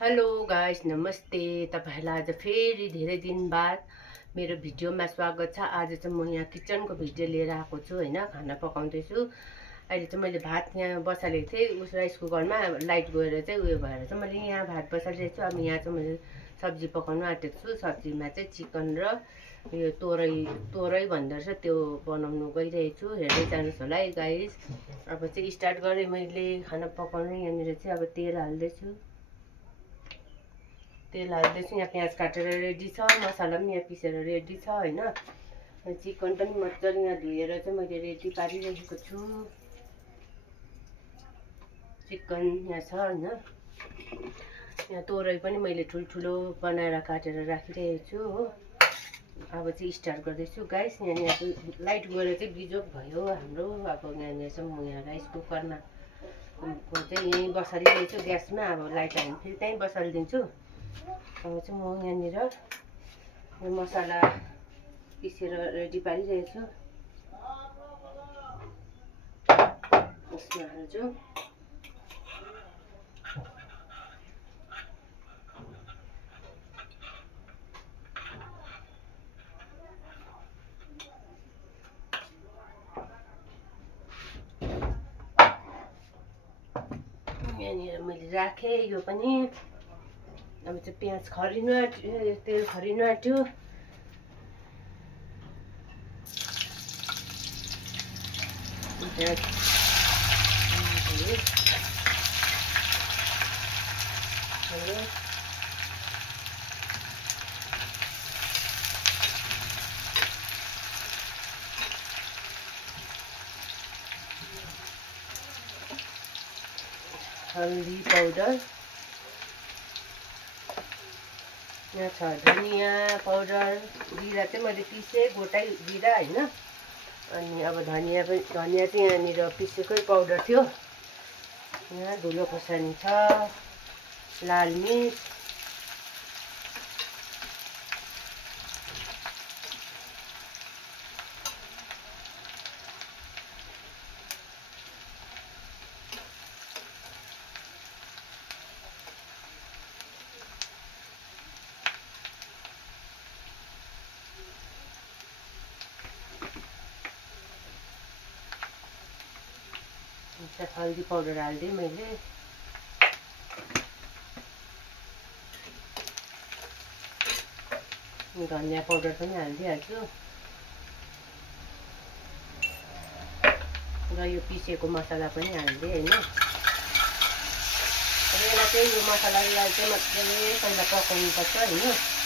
Hello guys, नमस्ते। तपाईहरुलाई आज फेरि धेरै दिन बाद मेरो भिडियोमा स्वागत छ। आज चाहिँ म यहाँ किचनको भिडियो लिएर आएको छु हैन। खाना पकाउँदै छु। अहिले चाहिँ मैले भात यहाँ बसालेको थिएँ। उस राइस कुकरमा लाइट गएर चाहिँ उयो भएर चाहिँ मैले यहाँ भात बसालिरहेको छु। अब यहाँ चाहिँ मैले सब्जी पकाउन आँटेको छु। सब्जीमा चाहिँ चिकन र यो तोरै भन्दो रहेछ त्यो बनाउनु गइरहेको छु। हेर्दै जानुहोस् होला है गाइस। अब चाहिँ स्टार्ट गरेँ मैले खाना पकाउन। यहाँनिर चाहिँ अब तेल हाल्दैछु। तेल हाल्दैछु। यहाँ प्याज काटेर रेडी छ। मसला पनि यहाँ पिसेर रेडी छ हैन। चिकन पनि मजाले यहाँ धोएर चाहिँ मैले रेडी पारिरहेको छु। चिकन यहाँ छ हैन। यहाँ तोरै पनि मैले ठुल्ठुलो बनाएर काटेर राखिरहेको छु हो। अब चाहिँ स्टार्ट गर्दैछु गाइस। यहाँ लाइट गएर चाहिँ बिजोग भयो हाम्रो। अब यहाँनिर चाहिँ म यहाँ राइस कुकरमा चाहिँ यहीँ बसालिरहेको छु ग्यासमा। अब लाइट हाल्नु फेरि त्यहीँ बसालिदिन्छु। अब चाहिँ म यहाँनिर मसला पिसेर रेडी पारिरहेको छु। यसमा हाल्छु यहाँनिर मैले राखेँ यो पनि। अब चाहिँ प्याज खरिनु आँट्यो, तेल खरिनु आँट्यो। हल्दी पाउडर यहाँ छ। धनिया पाउडर, जिरा चाहिँ मैले पिसेँ गोटै जिरा हैन। अनि अब धनिया चाहिँ यहाँनिर पिसेकै पाउडर थियो। यहाँ धुलो खोर्सानी छ, लाल मिर्च, हल्दी पाउडर हाल्दिएँ मैले। धनिया पाउडर पनि हालिदिइहाल्छु। र यो पिसेको मसला पनि हालिदिएँ हैन। अब यसलाई चाहिँ यो मसलालाई चाहिँ मजाले पहिला पकाउनुपर्छ हैन।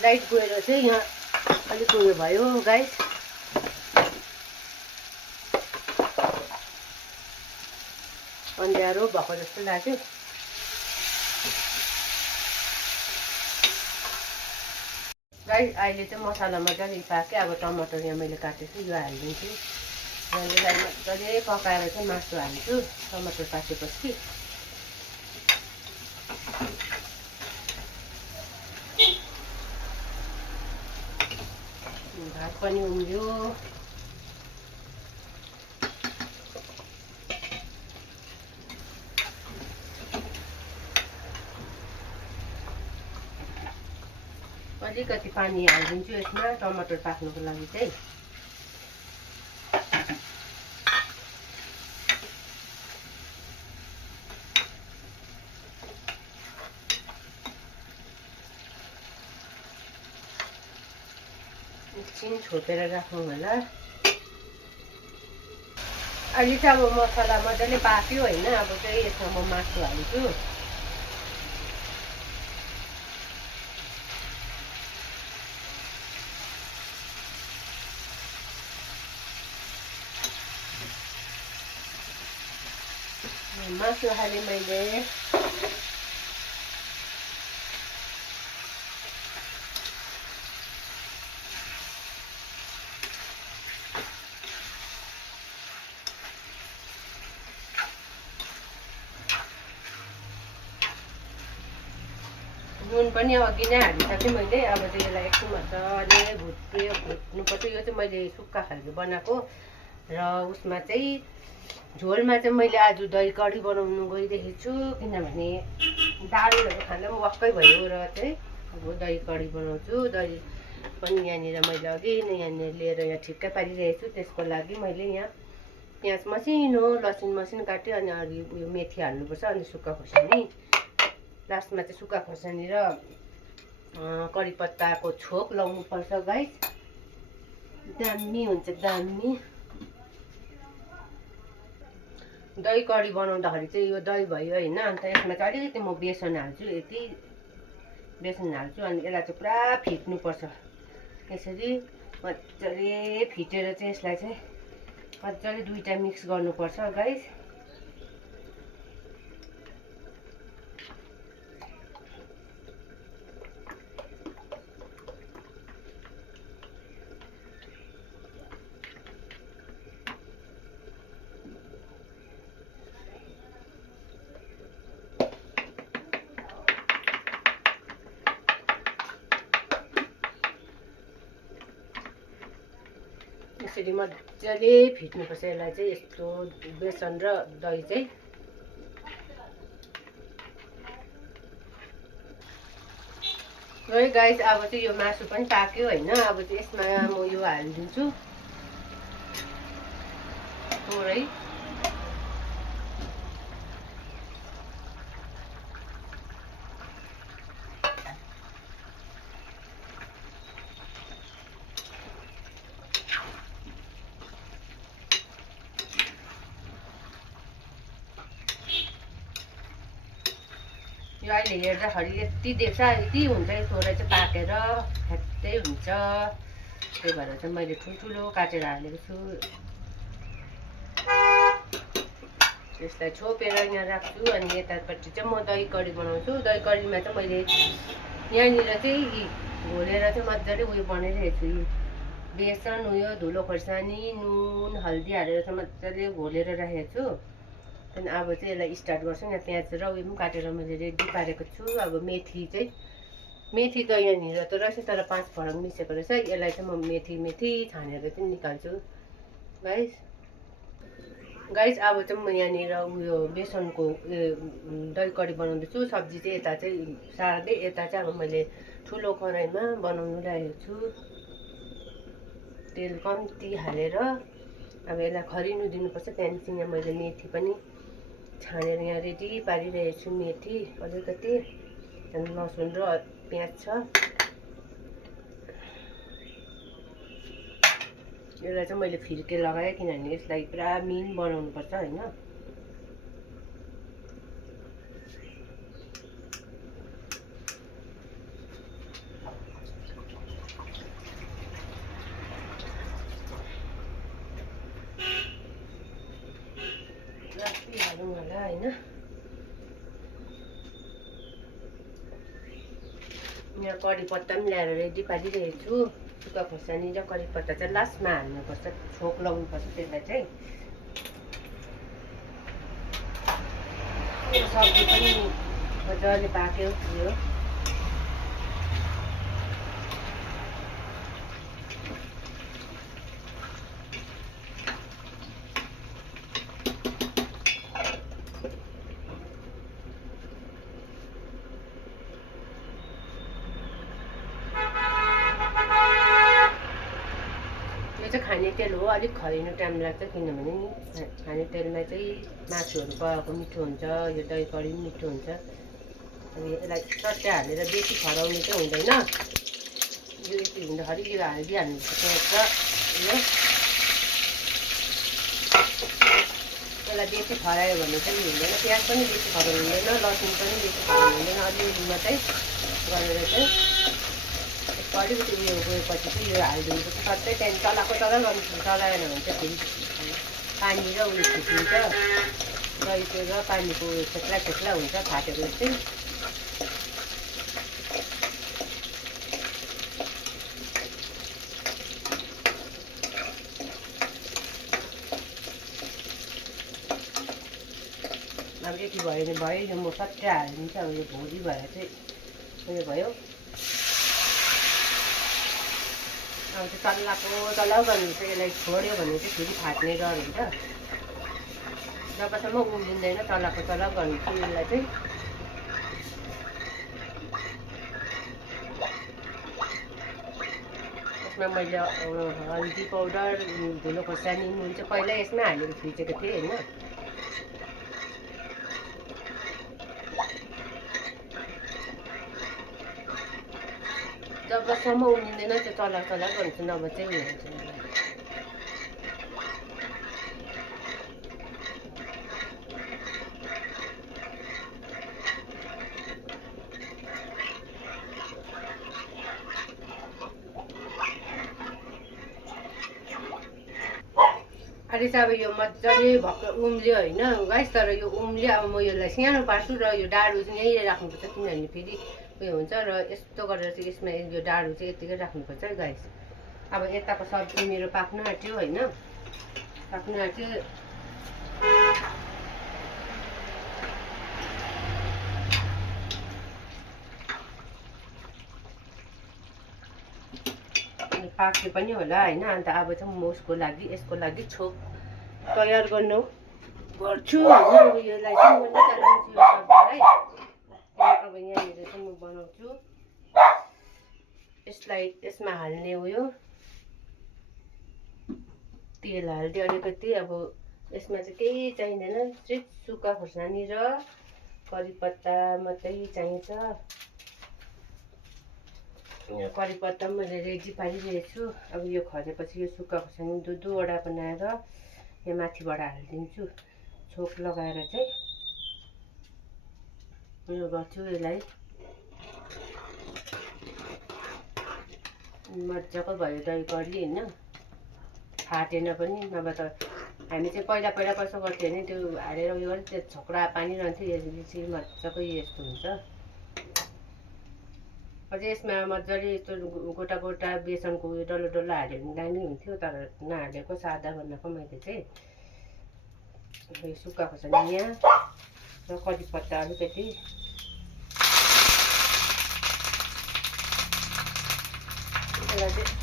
लाइट गएर चाहिँ यहाँ अलिक उयो भयो गाइस। अँध्यारो भएको जस्तो लाग्यो। गाइस अहिले चाहिँ मसला मजाले पाक्यो। अब टमाटर यहाँ मैले काटेको छु यो हालिदिन्छु। यसलाई मजाले पकाएर चाहिँ मासु हाल्छु टमाटर पाकेपछि। भात पनि उम्ल्यो। अलिकति पानी हालिदिन्छु यसमा टमाटर पाक्नुको लागि चाहिँ। एकछिन छोपेर राख्नु होला। अहिले चाहिँ अब मसला मजाले पाक्यो हैन। अब चाहिँ यसमा म मासु हाल्छु। मासु हालेँ मैले। नुन पनि अघि नै हालिसकेँ मैले। अब चाहिँ यसलाई एकछिन मजाले भुट्नुपर्छ। यो चाहिँ मैले सुक्खा खालको बनाएको र उसमा चाहिँ झोलमा चाहिँ मैले आज दही कडी बनाउनु गइरहेको छु, किनभने दालहरू खाँदा पनि वाक्कै भयो र चाहिँ अब दही कडी बनाउँछु। दही पनि यहाँनिर मैले अघि नै यहाँनिर लिएर यहाँ ठिक्कै पारिरहेको छु। त्यसको लागि मैले यहाँ प्याज मसिनो, लसुन मसिनो काटेँ अनि अघि उयो मेथी हाल्नुपर्छ, अनि सुक्खा खोर्सानी, लास्टमा चाहिँ सुक्खा खोर्सानी र कडी पत्ताको छोप लाउनुपर्छ गाइस। दामी हुन्छ, दामी। दही कडी बनाउँदाखेरि चाहिँ यो दही भयो होइन, अन्त यसमा चाहिँ अलिकति म बेसन हाल्छु, यति बेसन हाल्छु। अनि यसलाई चाहिँ पुरा फिट्नुपर्छ। यसरी मजाले फिटेर चाहिँ यसलाई चाहिँ मजाले दुईवटा मिक्स गर्नुपर्छ गाइस। यसरी मजाले फिट्नुपर्छ यसलाई चाहिँ, यस्तो बेसन र दही चाहिँ। है गाइस, अब चाहिँ यो मासु पनि पाक्यो होइन। अब चाहिँ यसमा म यो हालिदिन्छु थोरै। यो अहिले हेर्दाखेरि यति देख्छ, यति हुन्छ, थोरै चाहिँ पाकेर फ्यात्तै हुन्छ। त्यही भएर चाहिँ मैले ठुल्ठुलो काटेर हालेको छु। यसलाई छोपेर यहाँ राख्छु। अनि यतापट्टि चाहिँ म दही कडी बनाउँछु। दही कडीमा चाहिँ मैले यहाँनिर चाहिँ घोलेर चाहिँ मजाले उयो बनाइरहेको छु। बेसन, उयो धुलो खोर्सानी, नुन, हल्दी हालेर चाहिँ मजाले घोलेर राखेको छु। अनि अब चाहिँ यसलाई स्टार्ट गर्छु। यहाँ प्याज र उयो पनि काटेर मैले रेडी पारेको छु। अब मेथी चाहिँ, मेथी त यहाँनिर त रहेछ तर 5 फरक मिसेको रहेछ। यसलाई चाहिँ म मेथी छानेर चाहिँ निकाल्छु गाइस। अब चाहिँ म यहाँनिर उयो बेसनको दही कडी बनाउँदैछु। सब्जी चाहिँ यता चाहिँ सार्दै, यता चाहिँ अब मैले ठुलो कराईमा बनाउनु लागेको छु। तेल कम्ती हालेर अब यसलाई खरिनु दिनुपर्छ। त्यहाँदेखि यहाँ मैले मेथी पनि छानेर यहाँ रेडी पारिरहेको छु। मेथी अलिकति, अनि लसुन र प्याज छ। यसलाई चाहिँ मैले फिर्के लगाएँ, किनभने यसलाई पुरा मिन बनाउनुपर्छ होइन। हालौँ होला होइन। यहाँ कडी पत्ता पनि ल्याएर रेडी पारिरहेको छु। सुक्खा खोर्सानी र कडी पत्ता चाहिँ लास्टमा हाल्नुपर्छ, छोप लगाउनुपर्छ त्यसलाई चाहिँ। सब्जी पनि मजाले पाक्यो यो। चाहिँ खाने तेल हो, अलिक खरिनु टाइम लाग्छ, किनभने खाने तेलमा चाहिँ मासुहरू पकाएको मिठो हुन्छ, यो दही कडी पनि मिठो हुन्छ। अब यसलाई चट्टा हालेर बेसी खराउने चाहिँ हुँदैन। यो यति हुँदाखेरि यो हालिदिइहाल्नुपर्छ। यसलाई बेसी खरायो भने चाहिँ हुँदैन। प्याज पनि बेसी खराउनु हुँदैन, लसुन पनि बेसी खराउनु हुँदैन। अलिअलि मात्रै गरेर चाहिँ अलिकति उयो गएपछि चाहिँ यो हालिदिनुपर्छ सबै। त्यहाँदेखि चलाएको गर्नु चलाएन भने चाहिँ फेरि पानी र उयो छिटिन्छ। दहीको र पानीको उयो थेक्ला हुन्छ, फाटेको चाहिँ। अब यति भयो भने भयो, यो म सट्टै हालिदिन्छु। अब यो भोलि भएर चाहिँ उयो भयो। अब चाहिँ चल्लाको चल्ला गर्नुहुन्छ, यसलाई छोड्यो भने चाहिँ फेरि फाट्ने डर हुन्छ। जबसम्म उम्लिँदैन चल्लाको चल्ला गर्नुहुन्छ यसलाई चाहिँ। यसमा मैले हल्दी पाउडर, धुलो खोर्सानी, नुन चाहिँ पहिल्यै यसमै हालेर थिचेको थिएँ होइन। जबसम्म उम्लिँदैन त्यो चल्ला चल्ला गर्छु, नभए चाहिँ उयो हुन्छ। अहिले चाहिँ अब यो मजाले भक्क उम्ल्यो होइन गाइस। तर यो उम्ल्यो, अब म यसलाई सानो पार्छु र यो डाडु चाहिँ यहीँ राख्नुपर्छ, किनभने फेरि उयो हुन्छ। र यस्तो गरेर चाहिँ यसमा यो डाडु चाहिँ यत्तिकै राख्नुपर्छ है गाइस। अब यताको सब्जी मेरो पाक्नु आँट्यो होइन, पाक्नु आँट्यो। पाक्यो पनि होला होइन। अन्त अब चाहिँ म उसको लागि यसको लागि छोप तयार गर्छु होइन। अब यसलाई चाहिँ म निकालिदिन्छु यो सब्जीलाई। अब यहाँनिर चाहिँ म बनाउँछु यसलाई। यसमा हाल्ने उयो तेल हाल्दै अलिकति। अब यसमा चाहिँ केही चाहिँदैन, सिर्फ सुक्खा खोर्सानी र करी पत्ता मात्रै चाहिन्छ। करी पत्ता पनि मैले रेडी पारिरहेको छु। अब यो खरेपछि यो सुक्खा खोर्सानी दुईवटा बनाएर यहाँ माथिबाट हालिदिन्छु, छोप लगाएर चाहिँ उयो गर्छु। यसलाई मजाको भयो दही कडी होइन, फाटेन पनि। नभए त हामी चाहिँ पहिला कसो गर्थ्यो भने त्यो हालेर उयो गरेर त्यो छोक्रा पानी रहन्थ्यो। यसले चाहिँ मजाको यस्तो हुन्छ। अझै यसमा मजाले यस्तो गोटा गोटा बेसनको उयो डल्लो डल्लो हाल्यो भने दामी हुन्थ्यो, तर नहालेको सादा बनाएको मैले चाहिँ। यो सुक्खा खोर्सानी यहाँ र कडी पत्ता अलिकति। यसलाई चाहिँ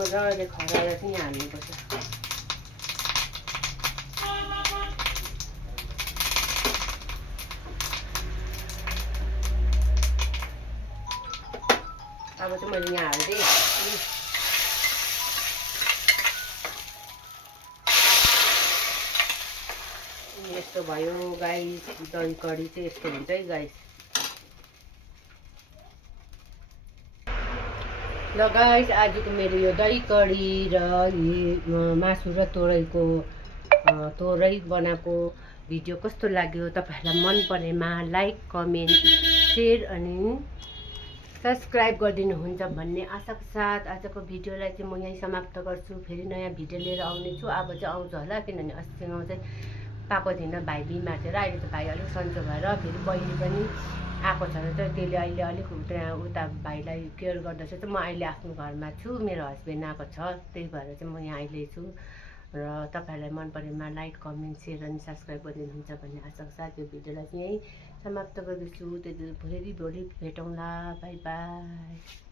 मजाले खराएर चाहिँ यहाँ हाल्नुपर्छ। अब चाहिँ मैले यहाँ हाल्दै यस्तो भयो गाइस। दही कडी चाहिँ यस्तो हुन्छ है गाइस। ल गाइस, आजको मेरो यो दही कडी र मासु र तोरै बनाएको भिडियो कस्तो लाग्यो तपाईँहरूलाई मन परेमा लाइक, कमेन्ट, सेयर अनि सब्सक्राइब गरिदिनुहुन्छ भन्ने आशाको साथ आजको भिडियोलाई चाहिँ म यहीँ समाप्त गर्छु। फेरि नयाँ भिडियो लिएर आउनेछु। अब चाहिँ आउँछ होला, किनभने अस्तिसँग चाहिँ पाएको थिएन, भाइ बिमार थियो र अहिले त भाइ अलिक सन्चो भएर फेरि बहिनी पनि आएको छ र चाहिँ त्यसले अहिले अलिक त्यहाँ उता भाइलाई केयर गर्दैछ। चाहिँ म अहिले आफ्नो घरमा छु, मेरो हस्बेन्ड आएको छ, त्यही भएर चाहिँ म यहाँ अहिले छु। र तपाईँहरूलाई मन परेमा लाइक, कमेन्ट, सेयर अनि सब्सक्राइब गरिदिनुहुन्छ भन्ने आशाको साथ यो भिडियोलाई चाहिँ यहीँ समाप्त गर्दैछु। त्यति फेरि भोलि भेटौँला। By by.